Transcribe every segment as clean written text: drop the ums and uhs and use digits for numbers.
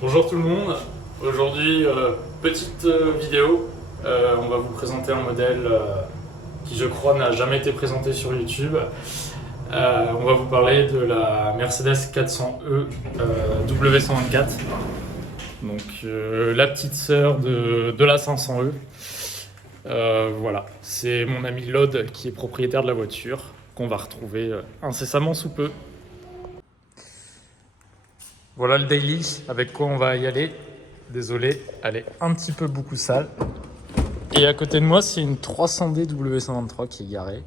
Bonjour tout le monde, aujourd'hui petite vidéo, on va vous présenter un modèle qui je crois n'a jamais été présenté sur YouTube. On va vous parler de la Mercedes 400e W124, donc la petite sœur de la 500e. Voilà, c'est mon ami Lod qui est propriétaire de la voiture, qu'on va retrouver incessamment sous peu. Voilà le daily, avec quoi on va y aller. Désolé, elle est un petit peu beaucoup sale. Et à côté de moi, c'est une 300D W123 qui est garée,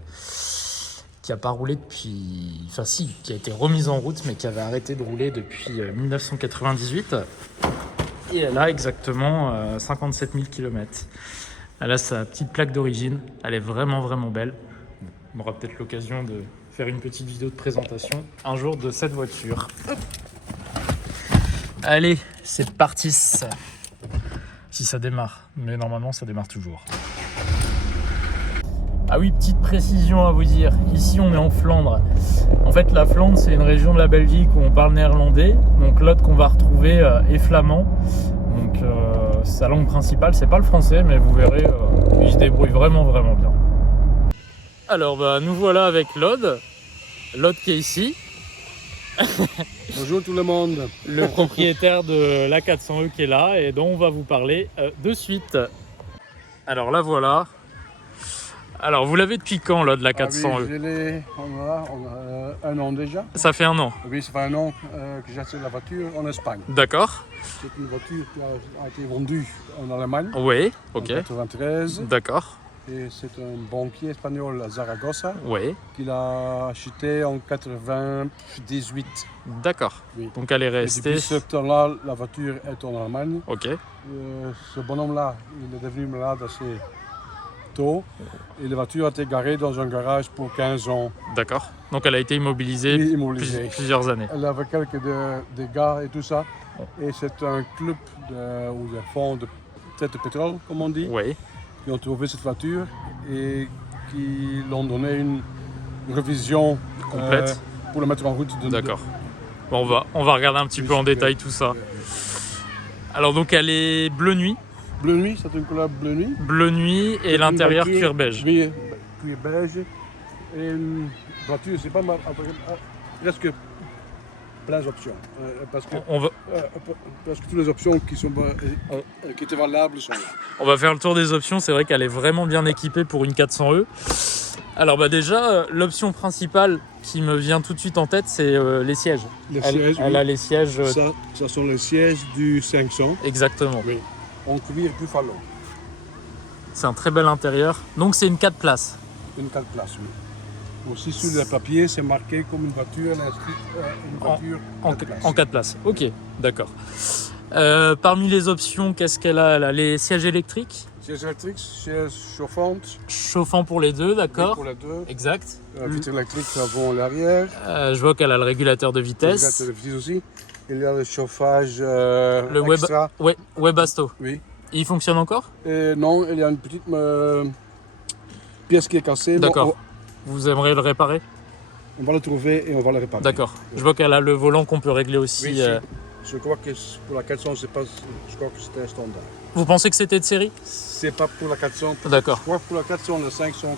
qui n'a pas roulé depuis... Enfin si, qui a été remise en route, mais qui avait arrêté de rouler depuis 1998. Et elle a exactement 57 000 km. Elle a sa petite plaque d'origine, elle est vraiment belle. On aura peut-être l'occasion de faire une petite vidéo de présentation un jour de cette voiture. Hop. Allez, c'est parti. Si ça démarre, mais normalement ça démarre toujours. Ah oui, petite précision à vous dire, ici on est en Flandre. En fait la Flandre c'est une région de la Belgique où on parle néerlandais. Donc l'autre qu'on va retrouver est flamand. Donc sa langue principale c'est pas le français, mais vous verrez, il se débrouille vraiment bien. Alors nous voilà avec Lod qui est ici. Bonjour tout le monde. Le propriétaire de la 400e qui est là et dont on va vous parler de suite. Alors la voilà. Alors vous l'avez depuis quand là de la 400e? Oui, je l'ai, on a un an déjà. Ça fait un an. Oui, ça fait un an que j'ai acheté la voiture en Espagne. D'accord. C'est une voiture qui a été vendue en Allemagne. Oui, En ok. 93. D'accord. Et c'est un banquier espagnol à Zaragoza Oui, qui l'a acheté en 98. d'accord. Oui. Donc elle est Et restée. depuis ce temps-là, la voiture est en Allemagne. Ok. Ce bonhomme-là, il est devenu malade assez tôt. Et la voiture a été garée dans un garage pour 15 ans. D'accord. Donc elle a été immobilisée, Oui, immobilisée. plusieurs années. Elle avait quelques dégâts et tout ça. Et c'est un club ou des fonds de tête de pétrole, comme on dit, Oui. qui ont trouvé cette voiture et qui l'ont donné une révision Complète. pour la mettre en route. D'accord. Bon, on va regarder un petit peu en détail tout ça. Alors donc elle est bleu nuit. Bleu nuit, c'est une couleur bleu nuit. Bleu nuit et l'intérieur cuir beige. Oui, cuir beige. Et une voiture, c'est pas mal, presque plein d'options. Parce que toutes les options qui étaient valables sont là. On va faire le tour des options. C'est vrai qu'elle est vraiment bien équipée pour une 400e. Alors déjà, l'option principale qui me vient tout de suite en tête, c'est les sièges. Elle a les sièges. Ça sont les sièges du 500. Exactement. Oui. En cuir Buffalo. C'est un très bel intérieur. Donc c'est une 4 places. Une 4 places, oui. Aussi sur le papier, c'est marqué comme une voiture, une voiture en 4 places. Ok, d'accord. Parmi les options, qu'est-ce qu'elle a? Elle a les sièges électriques. Sièges électriques, sièges chauffantes. Chauffant pour les deux, d'accord. Pour les deux. Exact. Vitre électrique avant et l'arrière. Je vois qu'elle a le régulateur de vitesse. Le régulateur de vitesse aussi. Il y a le chauffage le extra. Webasto. Oui. Il fonctionne encore? Non, il y a une petite pièce qui est cassée. D'accord. Bon, vous aimeriez le réparer? on va le trouver et on va le réparer. D'accord. Je vois qu'elle a le volant qu'on peut régler aussi. Oui, je crois que pour la 400, je crois que c'était un standard. Vous pensez que c'était de série? C'est pas pour la 400. D'accord. Je crois que pour la 400, le 500.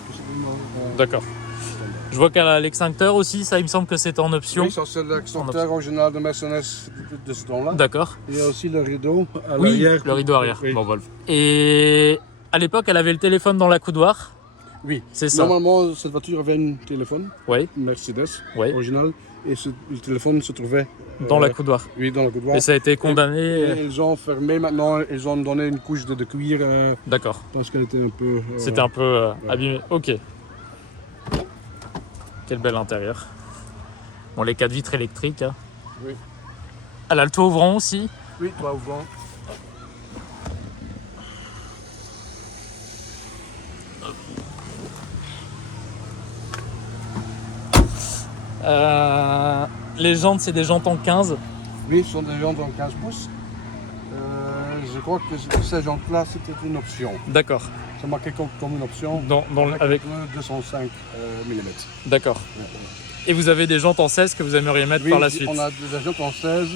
D'accord. Je vois qu'elle a l'extincteur aussi, ça il me semble que c'est en option. Oui, ça c'est l'extincteur original de Mercedes de ce temps-là. D'accord. Il y a aussi le rideau à Oui, l'arrière. le rideau arrière. Oui. Bon, voilà. Et à l'époque, elle avait le téléphone dans la coudoir. Oui, c'est ça. Normalement, cette voiture avait un téléphone, Oui. Mercedes, Oui. original, et le téléphone se trouvait dans la coudoir. Oui, dans la coudoir. Et ça a été condamné. Et ils ont fermé maintenant, ils ont donné une couche de cuir. D'accord. Parce qu'elle était un peu. C'était un peu abîmé. Ok. Quel bel intérieur. Bon, les 4 vitres électriques. Hein. Oui. Elle a le toit ouvrant aussi. Oui, toit ouvrant. Les jantes, c'est des jantes en 15. Oui, ce sont des jantes en 15 pouces. Je crois que ces jantes-là, c'était une option. D'accord. C'est marqué comme une option. Avec 205 mm. D'accord. Et vous avez des jantes en 16 que vous aimeriez mettre par la suite? On a des jantes en 16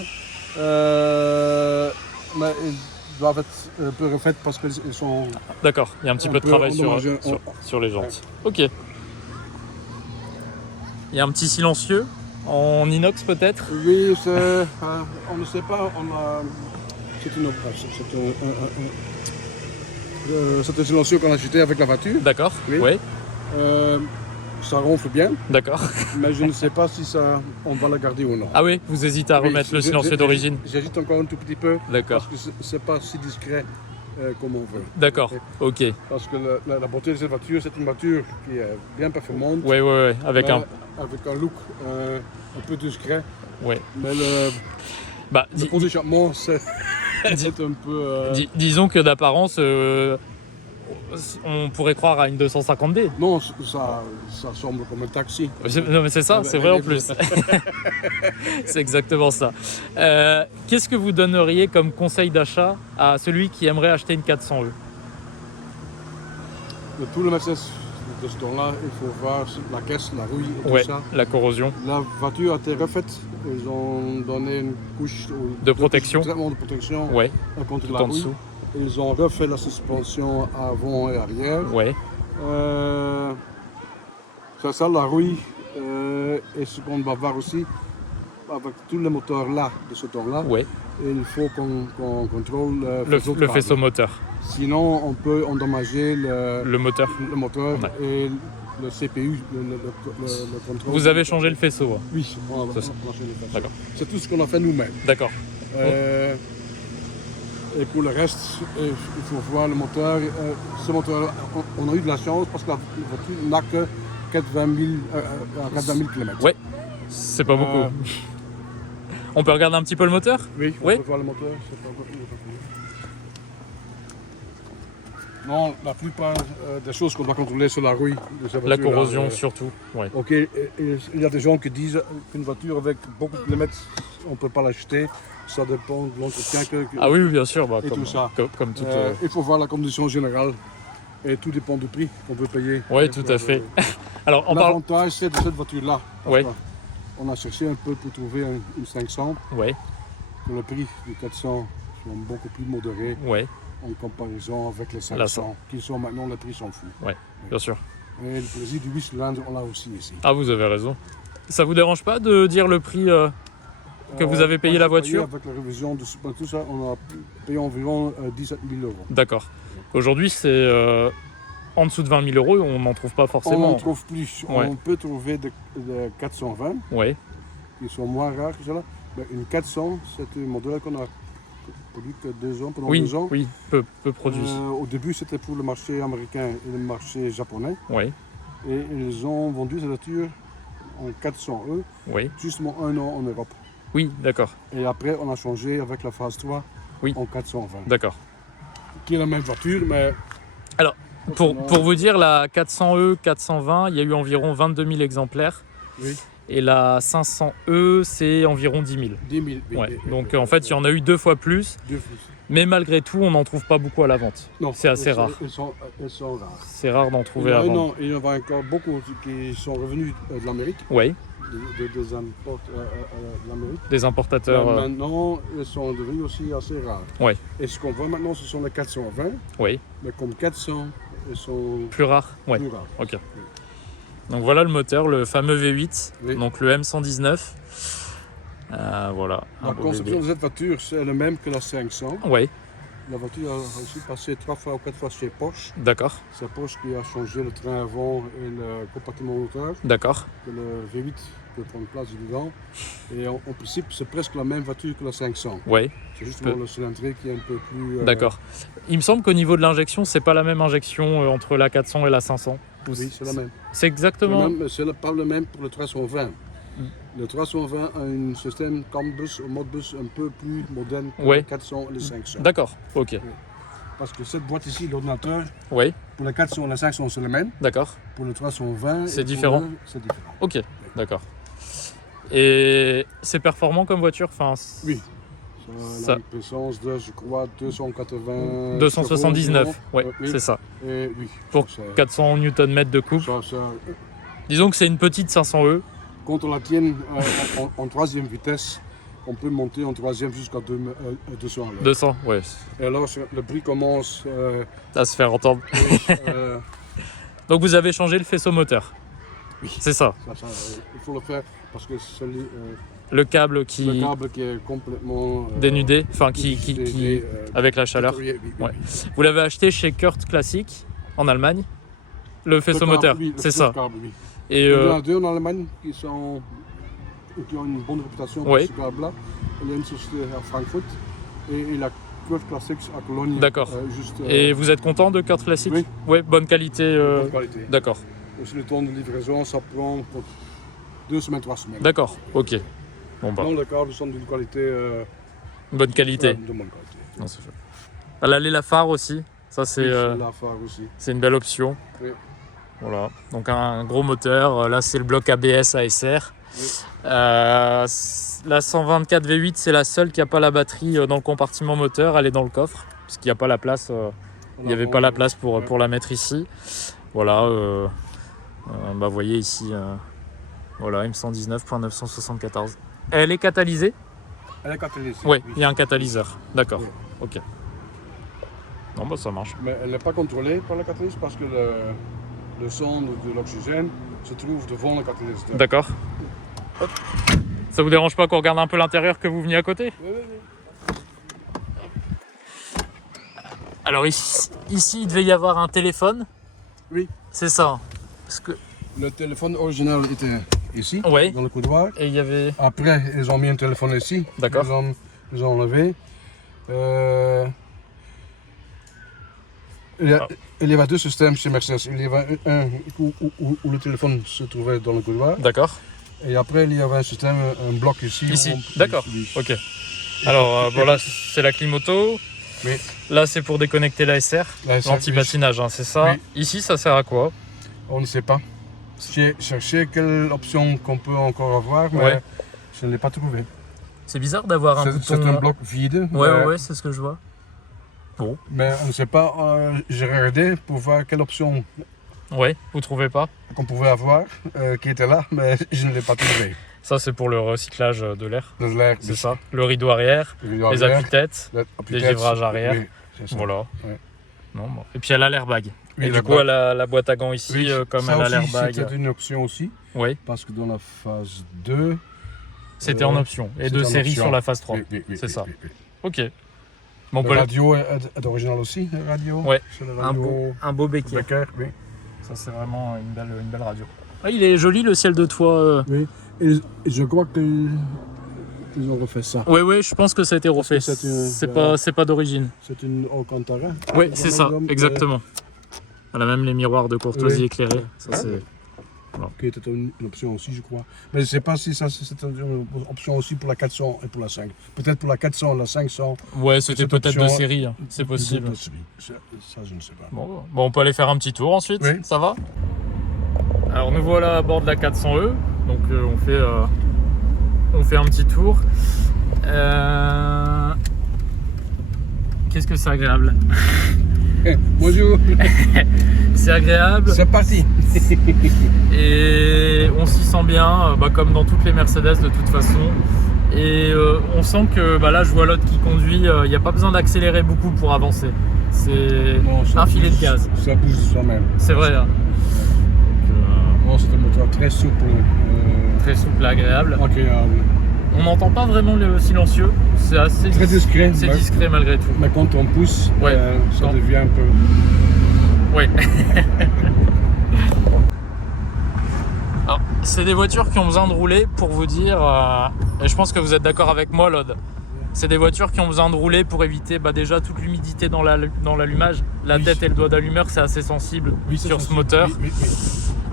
Mais ils doivent être un peu refaites parce qu'ils sont... D'accord, il y a un petit Un peu de peu travail endommagé, sur les jantes. Ok. Il y a un petit silencieux en inox peut-être? Oui, on ne sait pas, c'est c'est un silencieux qu'on a acheté avec la voiture. D'accord, Oui. ouais, Ça ronfle bien, d'accord. mais je ne sais pas si on va la garder ou non. Ah oui, vous hésitez à Oui, remettre le je- silencieux je- d'origine? J'hésite encore un tout petit peu, D'accord, parce que c'est pas si discret comme on veut. d'accord, ok. Parce que la beauté de cette voiture, c'est une voiture qui est bien performante, Ouais, avec mais un... avec un look un peu discret. Ouais. Mais Bah, le positionnement, c'est c'est un peu... disons que d'apparence, on pourrait croire à une 250D. Non, ça semble comme un taxi. Non mais c'est ça, c'est vrai en plus. C'est exactement ça. Qu'est-ce que vous donneriez comme conseil d'achat à celui qui aimerait acheter une 400E? De tout le Mercedes de ce temps-là, il faut voir la caisse, la rouille et Ouais, tout ça. la corrosion. La voiture a été refaite. Ils ont donné une couche De protection. de traitement de protection Ouais, contre tout la en rouille. dessous. Ils ont refait la suspension avant et arrière. Ouais, C'est ça la rouille. Et ce qu'on va voir aussi, avec tous les moteurs là, de ce temps-là, ouais. il faut qu'on contrôle Le câble. faisceau moteur. Sinon, on peut endommager Le moteur. le moteur Ouais. et le CPU, le contrôle. Vous avez changé le faisceau. Hein. Oui, on a C'est ça. changé le faisceau. D'accord. C'est tout ce qu'on a fait nous-mêmes. D'accord. Et pour le reste, il faut voir le moteur. Ce moteur, on a eu de la chance parce que la voiture n'a que 80 000 km. Ouais, c'est pas beaucoup. On peut regarder un petit peu le moteur? Oui, on Ouais. peut voir le moteur. C'est pas beaucoup. Non, la plupart des choses qu'on doit contrôler sur la rouille de cette La voiture-là, corrosion surtout. Ouais. Ok, il y a des gens qui disent qu'une voiture avec beaucoup de kilomètres, on ne peut pas l'acheter. Ça dépend de l'entretien Ah oui, bien sûr. Bah, Et tout ça. Comme toute... Il faut voir la condition générale. Et tout dépend du prix qu'on peut payer. Oui, tout à fait. Alors, on parle... L'avantage, c'est de cette voiture-là. Ouais. On a cherché un peu pour trouver une 500. Ouais, Que le prix du 400 sont beaucoup plus modérés ouais, en comparaison avec les 500, qui sont maintenant, les prix sont fous. bien sûr. Et le plaisir du 8 cylindres, on l'a aussi ici. Ah, vous avez raison. Ça vous dérange pas de dire le prix que vous avez payé Moi, la j'ai voiture? Avec la révision de tout ça, on a payé environ 17 000 euros. D'accord. Aujourd'hui, c'est en dessous de 20 000 euros, on n'en trouve pas On forcément. n'en trouve plus. Ouais. On peut trouver des 420, Ouais, qui sont moins rares que cela. Mais une 400, c'est un modèle qu'on a produit que 2 ans, pendant oui, 2 ans. oui, peu produit. Au début, c'était pour le marché américain et le marché japonais. Ouais, Et ils ont vendu cette voiture en 400 ouais. justement 1 an en Europe. Oui, d'accord, Et après, on a changé avec la phase 3 Oui. en 420. d'accord. Qui est la même voiture, mais... Alors, pour vous dire, la 400E, 420, il y a eu environ 22 000 exemplaires. Oui, Et la 500E, c'est environ 10 000. 10 000. Oui, Ouais. oui, Donc oui, en fait, il y en a eu 2 fois plus. deux fois. Mais malgré tout, on n'en trouve pas beaucoup à la vente. Non, C'est assez rare. Ils sont rares. C'est rare d'en trouver à vendre. Non, il y en a encore beaucoup qui sont revenus de l'Amérique, Oui, des imports de l'Amérique. des importateurs. Maintenant, ils sont devenus aussi assez rares. Ouais. Et ce qu'on voit maintenant, ce sont les 420, Oui, mais comme 400, ils sont plus rares. Ouais. plus rares. Ok. Donc voilà le moteur, le fameux V8, Oui. donc le M119. Voilà. La un beau conception bébé. de cette voiture, c'est la même que la 500. Oui, La voiture a aussi passé 3 fois ou 4 fois chez Porsche. d'accord, C'est Porsche qui a changé le train avant et le compartiment moteur. d'accord. Que le V8 peut prendre place dedans. Et en principe, c'est presque la même voiture que la 500. Oui, C'est justement le cylindré qui est un peu plus... d'accord. Il me semble qu'au niveau de l'injection, c'est pas la même injection entre la 400 et la 500. Ou Oui, c'est la même. C'est exactement. C'est pas le même pour le 320. Le 320 a un système CAN-bus ou Modbus un peu plus moderne que Ouais. les 400 et les 500. D'accord, ok. Parce que cette boîte ici, l'ordinateur, Oui, pour les 400 et les 500, c'est le même. d'accord. Pour le 320, C'est et pour différent. c'est différent. Ok, d'accord. Et c'est performant comme voiture, enfin, Oui. Ça- Ça a une puissance de, je crois, 280... 279, ouais, oui. c'est ça. Et oui. Pour c'est- 400 Nm de couple. ça, Disons que c'est une petite 500E. quand on la tient en troisième vitesse, on peut monter en troisième jusqu'à 200 à l'heure. 200, ouais. Et alors le bruit commence À se faire entendre. euh, Donc vous avez changé le faisceau moteur. oui. C'est ça. Il faut le faire parce que c'est Le câble le qui câble qui est complètement dénudé, enfin qui dénudé, avec la chaleur. oui, Ouais. Vous l'avez acheté chez Kurt Classic en Allemagne. Le faisceau moteur, oui, le c'est ça. câble, oui. Et Il y en a deux en Allemagne qui ont une bonne réputation pour Oui. ce câble-là. Il y a une société à Francfort et la Kurt Classic à Cologne. D'accord. Et vous êtes content de Kurt Classic? Oui. Ouais, bonne qualité. bonne qualité. D'accord. Aussi le temps de livraison, ça prend 2 semaines, 3 semaines. D'accord. Ok. Bon bah, Non, les câbles sont d'une qualité. bonne qualité. De bonne qualité. Non, c'est fait. L'allée la phare aussi. Ça c'est La phare aussi. c'est une belle option. Oui. Voilà. Donc un gros moteur. Là c'est le bloc ABS ASR. Oui. La 124 V8 c'est la seule qui n'a pas la batterie dans le compartiment moteur. Elle est dans le coffre parce qu'il n'y a pas la place. Il n'y avait pas la place pour la mettre ici. Voilà. Bah, vous voyez ici. Voilà, M119.974. Elle est catalysée? Elle est catalysée. Oui, il y a un catalyseur. D'accord. Oui. Ok. Non, bah ça marche. Mais elle n'est pas contrôlée par la catalyse parce que le sonde de l'oxygène se trouve devant le catalyseur. D'accord. Hop. Ça vous dérange pas qu'on regarde un peu l'intérieur que vous veniez à côté? Oui, oui, oui. Alors ici, il devait y avoir un téléphone. Oui. C'est ça. Parce que... Le téléphone original était ici, Oui. dans le couloir. Et il y avait... Après, ils ont mis un téléphone ici. D'accord. Ils ont enlevé. Il y avait deux systèmes chez Mercedes. Il y avait un où le téléphone se trouvait dans le couloir. D'accord. Et après, il y avait un système, un bloc ici. Ici. où D'accord. Ok. Alors voilà, c'est la clim auto. Oui. Là, c'est pour déconnecter l'ASR. L'anti-patinage, hein, c'est ça. Oui. Ici, ça sert à quoi? On ne sait pas. J'ai cherché quelle option qu'on peut encore avoir, mais Ouais. je ne l'ai pas trouvé. C'est bizarre d'avoir un bouton... C'est un bloc vide. Ouais, c'est ce que je vois. Bon. Mais on ne sait pas. J'ai regardé pour voir quelle option Ouais, vous trouvez pas? qu'on pouvait avoir qui était là, mais je ne l'ai pas trouvé. Ça, c'est pour le recyclage de l'air. De l'air, C'est ça. Le rideau arrière, les appuis-têtes, les givrages arrière. Oui, c'est ça. Voilà. Ouais. Non, bon. Et puis elle a l'airbag. Oui, Et du l'airbag. coup, elle a la boîte à gants ici, Oui, comme ça elle a aussi, l'airbag. c'était une option aussi, Oui, parce que dans la phase 2, c'était en option. Et de c'était en série option. sur la phase 3. oui, C'est ça. oui. Ok. Bon, on Le peut radio est original aussi, le radio. Ouais. C'est le un beau béquet. Becker, oui. Ça, c'est vraiment une belle radio. Ah, il est joli le ciel de toit. Oui, et je crois qu'ils ont refait ça. Oui, je pense que ça a été refait. Parce que c'est C'est pas d'origine. C'est une Alcantara. Oui, c'est ça, exactement. Elle a même les miroirs de courtoisie Oui. éclairés. Ça, c'est... Qui était une option aussi, je crois. Mais je ne sais pas si ça c'est une option aussi pour la 400 et pour la 5. Peut-être pour la 400 et la 500. Ouais, c'était Cette peut-être de option- série, hein. C'est possible. Ça, je ne sais pas. Bon, on peut aller faire un petit tour ensuite, Oui. ça va? Alors nous voilà à bord de la 400E, donc on fait un petit tour. Qu'est-ce que c'est agréable? Bonjour, C'est agréable c'est parti. et on s'y sent bien, comme dans toutes les Mercedes de toute façon. Et on sent que là je vois l'autre qui conduit, il n'y a pas besoin d'accélérer beaucoup pour avancer. C'est Non, ça un filet de bouge- gaz. Ça bouge de soi-même. C'est vrai, hein. Bon, c'est un moteur très souple, Très souple et agréable. agréable. On n'entend pas vraiment le silencieux, c'est assez Très discret. c'est mais- discret malgré tout. Mais quand on pousse, Ouais. ça Quand- devient un peu. Oui. Alors, c'est des voitures qui ont besoin de rouler pour vous dire, et je pense que vous êtes d'accord avec moi, Lod. C'est des voitures qui ont besoin de rouler pour éviter déjà toute l'humidité dans l'allumage. La Oui. tête et le doigt d'allumeur, c'est assez sensible Oui, c'est sur ce sensible. moteur. Oui.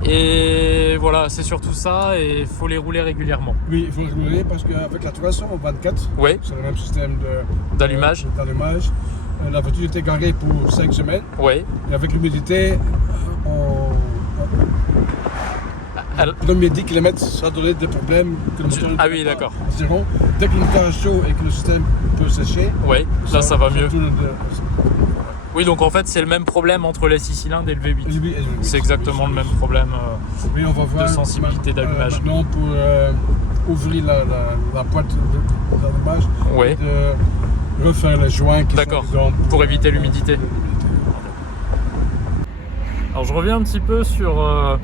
Et voilà, c'est surtout ça, et il faut les rouler régulièrement. Oui, il faut le rouler parce qu'avec la 324, Oui, c'est le même système d'allumage. d'allumage. La voiture était garée pour 5 semaines. Oui. Et avec l'humidité, Alors- les premiers 10 km, ça donnait des problèmes. Que le moteur Ah oui, d'accord. zéro. Dès que le moteur est chaud et que le système peut sécher, Oui, là ça va mieux. tourne Oui, donc en fait, c'est le même problème entre les 6 cylindres et le V8. Oui, et le V8. C'est exactement le même problème Oui, on va voir de sensibilité d'allumage. Maintenant, pour ouvrir la boîte d'allumage, Oui. de refaire les joints qui D'accord, sont dedans pour éviter l'humidité. Alors je reviens un petit peu sur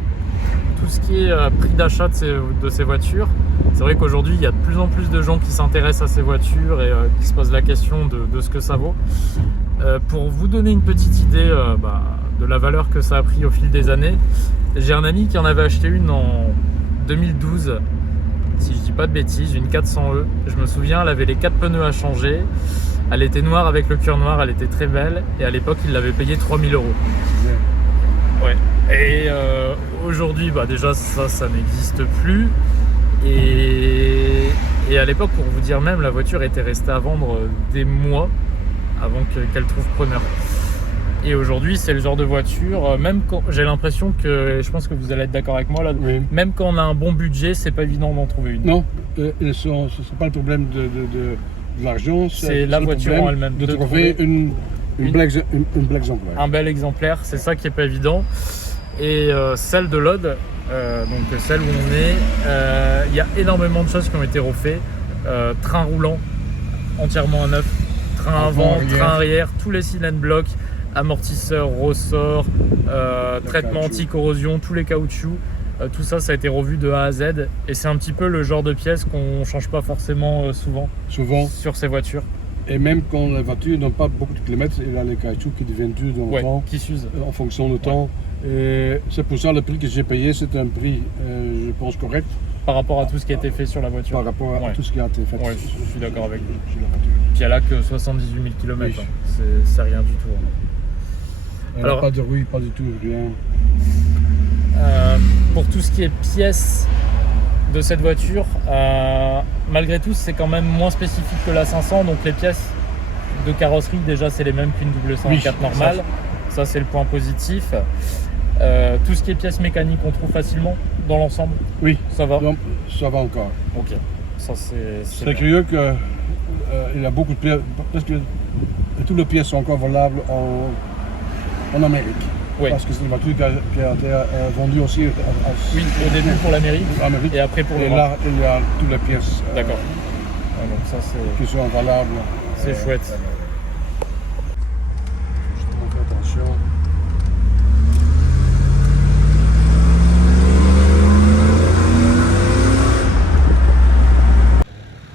tout ce qui est prix d'achat de ces voitures. C'est vrai qu'aujourd'hui, il y a de plus en plus de gens qui s'intéressent à ces voitures et qui se posent la question de ce que ça vaut. Pour vous donner une petite idée de la valeur que ça a pris au fil des années, j'ai un ami qui en avait acheté une en 2012, si je dis pas de bêtises, une 400e. Je me souviens, elle avait les 4 pneus à changer, elle était noire avec le cuir noir, elle était très belle, et à l'époque, il l'avait payé 3000 €. Ouais. Et aujourd'hui, déjà ça n'existe plus. Et à l'époque, pour vous dire même, la voiture était restée à vendre des mois avant qu'elle trouve preneur. Et aujourd'hui, c'est le genre de voiture, même quand j'ai l'impression que, et je pense que vous allez être d'accord avec moi là, Oui. même quand on a un bon budget, c'est pas évident d'en trouver une. Non, ce n'est pas le problème de l'argent, c'est la voiture en elle-même. De trouver une bel exemplaire. Un bel exemplaire, c'est ça qui est pas évident. Et celle de l'Aude, donc celle où on est, il y a énormément de choses qui ont été refaites. Train roulant entièrement à neuf, train avant, train arrière, tous les cylindres blocs, amortisseurs, ressorts, traitement anti-corrosion, tous les caoutchoucs, tout ça, ça a été revu de A à Z. Et c'est un petit peu le genre de pièces qu'on change pas forcément souvent sur ces voitures. Et même quand la voiture n'a pas beaucoup de kilomètres, il y a les caoutchoucs qui deviennent durs dans le temps, qui s'usent en fonction du temps. Et c'est pour ça le prix que j'ai payé, c'est un prix, je pense, correct. Par rapport à tout ce qui a été fait sur la voiture. Par rapport à tout ce qui a été fait. Ouais, je suis d'accord avec vous. Sur la voiture. Puis elle a que 78 000 km, Oui. C'est rien du tout. Elle n'a pas de rouille, pas du tout, rien. Pour tout ce qui est pièces de cette voiture, malgré tout, c'est quand même moins spécifique que la 500. Donc les pièces de carrosserie, déjà, c'est les mêmes qu'une W104 normale. Ça, c'est le point positif. Tout ce qui est pièces mécaniques, on trouve facilement dans l'ensemble. Oui, ça va. Donc, ça va encore. Ok, ça c'est très curieux que il y a beaucoup de pièces, parce que toutes les pièces sont encore valables en Amérique. Oui. Parce que c'est une voiture qui a été vendue aussi oui, au début pour l'Amérique et après pour l'Europe. Et là, il y a toutes les pièces d'accord. Donc ça, qui sont valables. C'est chouette. Je fais attention.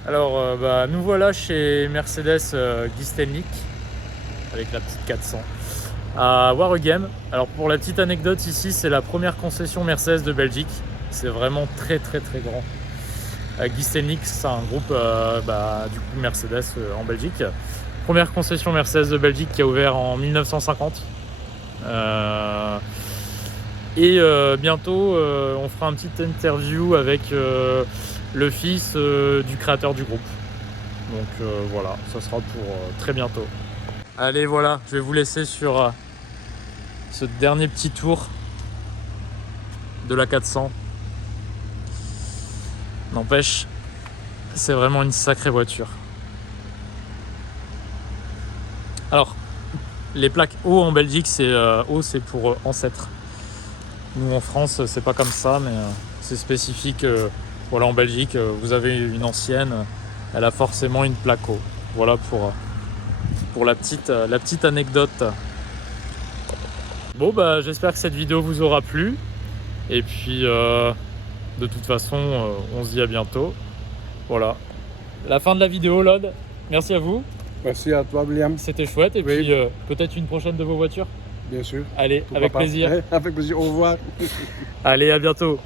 Alors, nous voilà chez Mercedes Guy Stelnick avec la petite 400 à Waregem. Alors, pour la petite anecdote, ici, c'est la première concession Mercedes de Belgique. C'est vraiment très très très grand. Guy Stelnick, c'est un groupe du coup Mercedes en Belgique. Première concession Mercedes de Belgique qui a ouvert en 1950. Bientôt, on fera une petite interview avec le fils du créateur du groupe. Donc voilà, ça sera pour très bientôt. Allez, voilà, je vais vous laisser sur ce dernier petit tour de la 400. N'empêche, c'est vraiment une sacrée voiture. Alors, les plaques O en Belgique, O c'est pour ancêtre. Nous en France, c'est pas comme ça, mais c'est spécifique. Voilà, en Belgique, vous avez une ancienne, elle a forcément une plaque O. Voilà pour la petite anecdote. Bon, j'espère que cette vidéo vous aura plu. Et puis, de toute façon, on se dit à bientôt. Voilà. La fin de la vidéo, Lod. Merci à vous. Merci à toi, William. C'était chouette. Et puis, peut-être une prochaine de vos voitures. Bien sûr. Allez, avec plaisir. Avec plaisir. Au revoir. Allez, à bientôt.